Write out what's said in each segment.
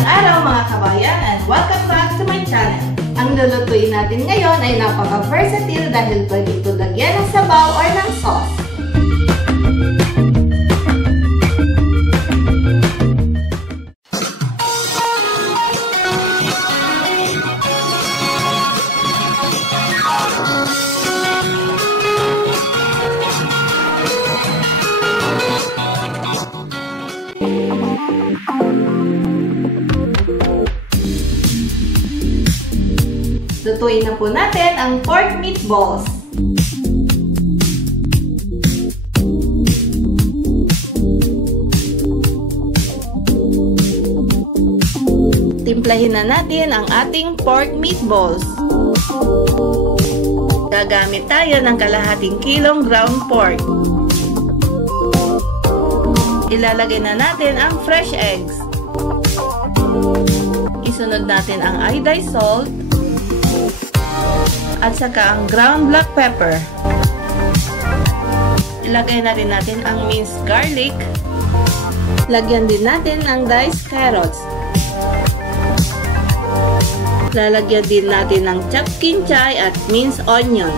Magandang araw mga kabayan and welcome back to my channel. Ang lulutuin natin ngayon ay napaka-versatile dahil pwede ito lagyan ng sabaw or ng sauce. Lutuin na po natin ang pork meatballs. Timplahin na natin ang ating pork meatballs. Gagamit tayo ng kalahating kilong ground pork. Ilalagay na natin ang fresh eggs. Isunod natin ang iodized salt at saka ang ground black pepper. Ilagay na rin natin ang minced garlic. Lagyan din natin ang diced carrots. Lalagyan din natin ng chopped kinchay at minced onion.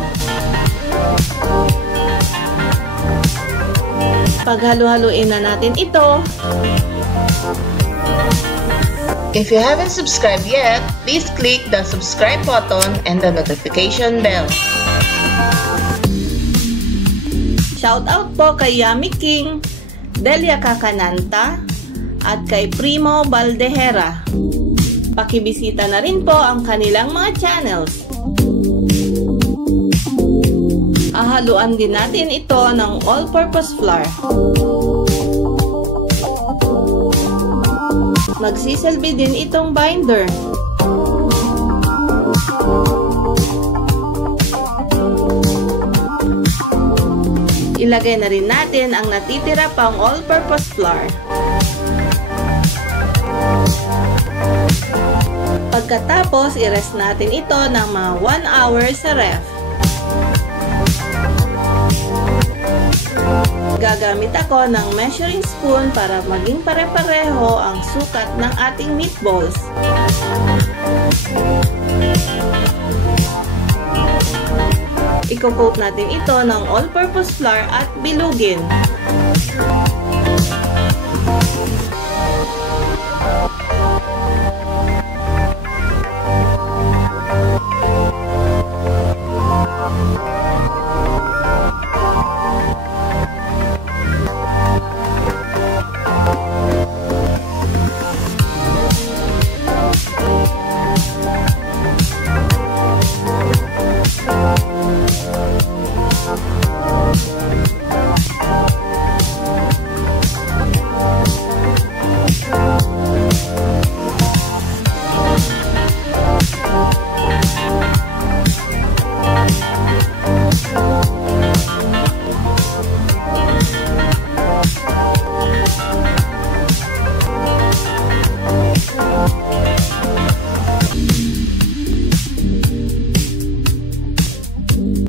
Paghalo-haluin na natin ito. If you haven't subscribed yet, please click the subscribe button and the notification bell. Shout out po kay Yummy King, Delia Cacananta, at kay Primo Baldehera. Pakibisita na rin po ang kanilang mga channels. Haluan din natin ito ng all-purpose flour. Magsisilbi din itong binder. Ilagay na rin natin ang natitira pang all-purpose flour. Pagkatapos, i-rest natin ito ng mga 1 hour sa ref. Gagamit ako ng measuring spoon para maging pare-pareho ang sukat ng ating meatballs. I-coat natin ito ng all-purpose flour at bilugin.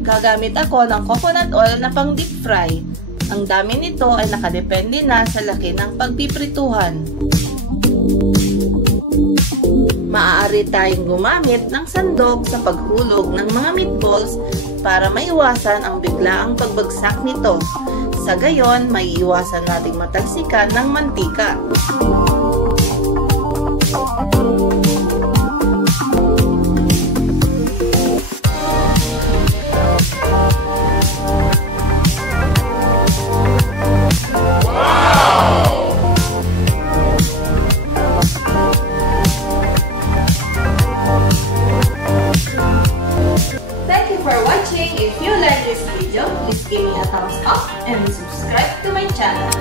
Gagamit ako ng coconut oil na pang deep fry. Ang dami nito ay nakadepende na sa laki ng pagpiprituhan. Maaari tayong gumamit ng sandok sa paghulog ng mga meatballs para maiwasan ang biglaang pagbagsak nito. Sa gayon, maiiwasan nating matalsikan ng mantika. If you like this video, please give me a thumbs up and subscribe to my channel.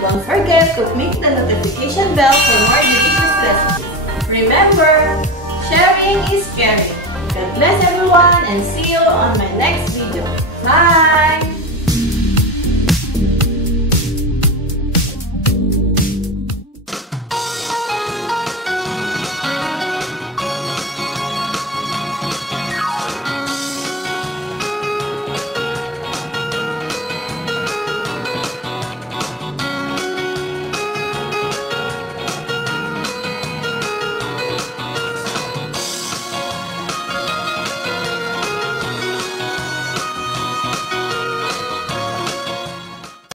Don't forget to click the notification bell for more delicious recipes. Remember, sharing is caring. God bless everyone and see you on my next video. Bye!